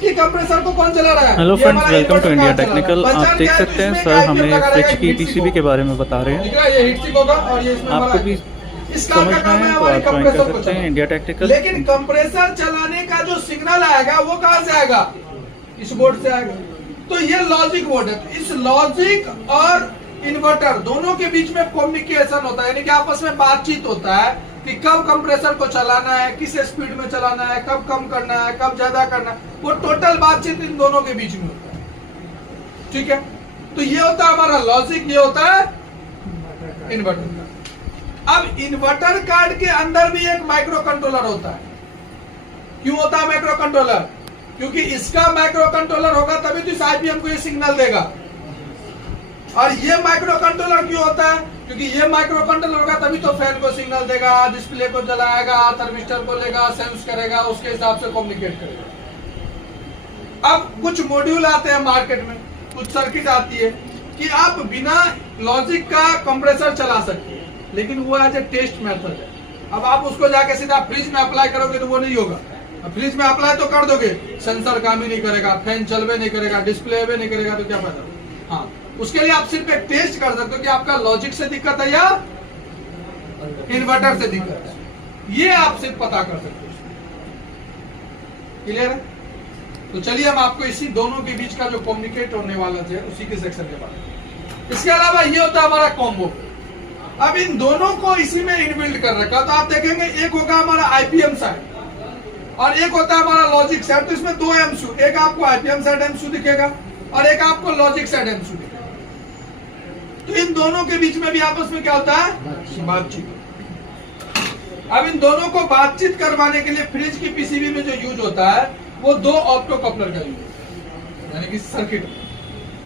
की कंप्रेसर को कौन चला रहा है? Hello friends, welcome to India Technical. आप देख सकते हैं सर हमें फ्रिज की पीसीबी के बारे में बता रहे हैं। ये हीट सिंक होगा और ये इसमें आपको भी समझना है तो आप ज्वाइन कर सकते हैं इंडिया टेक्निकल। लेकिन कंप्रेसर चलाने का जो सिग्नल आएगा वो कहाँ से आएगा? इस बोर्ड से आएगा। तो ये लॉजिक बोर्ड है। इस लॉजिक और इन्वर्टर दोनों के बीच में कम्युनिकेशन होता है, यानी कि आपस में बातचीत होता है कि कब कंप्रेसर को चलाना है, किस स्पीड में चलाना है, कब कम करना है, कब ज्यादा करना है। वो टोटल बातचीत इन दोनों के बीच में होता है। ठीक है, तो ये होता है हमारा लॉजिक, ये होता है इन्वर्टर। अब इन्वर्टर कार्ड के अंदर भी एक माइक्रो कंट्रोलर होता है। क्यों होता है माइक्रो कंट्रोलर? क्योंकि इसका माइक्रो कंट्रोलर होगा तभी तो इस आईपीएम को ये सिग्नल देगा। और ये माइक्रो कंट्रोलर क्यों होता है? क्योंकि ये माइक्रो कंट्रोलर होगा तभी तो फैन को सिग्नल देगा, डिस्प्ले को जलाएगा, थर्मिस्टर को लेगा, सेंस करेगा, उसके हिसाब से कम्युनिकेट करेगा। अब कुछ मॉड्यूल आते हैं मार्केट में, कुछ सर्किट आती है कि आप बिना लॉजिक का कंप्रेसर चला सकते हैं, लेकिन वो एज ए टेस्ट मेथड है। अब आप उसको जाके सीधा फ्रिज में अप्लाई करोगे तो वो नहीं होगा। फ्रिज में अप्लाई तो कर दोगे, सेंसर काम ही नहीं करेगा, फैन चलवे नहीं करेगा, डिस्प्ले भी नहीं करेगा, तो क्या फायदा? हाँ, उसके लिए आप सिर्फ एक टेस्ट कर सकते हो कि आपका लॉजिक से दिक्कत है या इन्वर्टर से दिक्कत है। ये आप सिर्फ पता कर सकते हो। क्लियर है? तो चलिए हम आपको इसी दोनों के बीच का जो कम्युनिकेट होने वाला है उसी के सेक्शन के बारे में। इसके अलावा ये होता है हमारा कॉम्बो। अब इन दोनों को इसी में इनबिल्ट कर रखा, तो आप देखेंगे एक होगा हमारा आईपीएम साइड और एक होता है हमारा लॉजिक साइड। तो इसमें दो एमसीयू, एक आपको आईपीएम साइड एमसीयू दिखेगा और एक आपको लॉजिक साइड एमसीयू दिखेगा। तो इन दोनों के बीच में भी आपस में क्या होता है? बातचीत। अब इन दोनों को बातचीत करवाने के लिए फ्रिज की पीसीबी में जो यूज होता है वो दो ऑप्टो कपलर का यूज होता है, यानी कि सर्किट।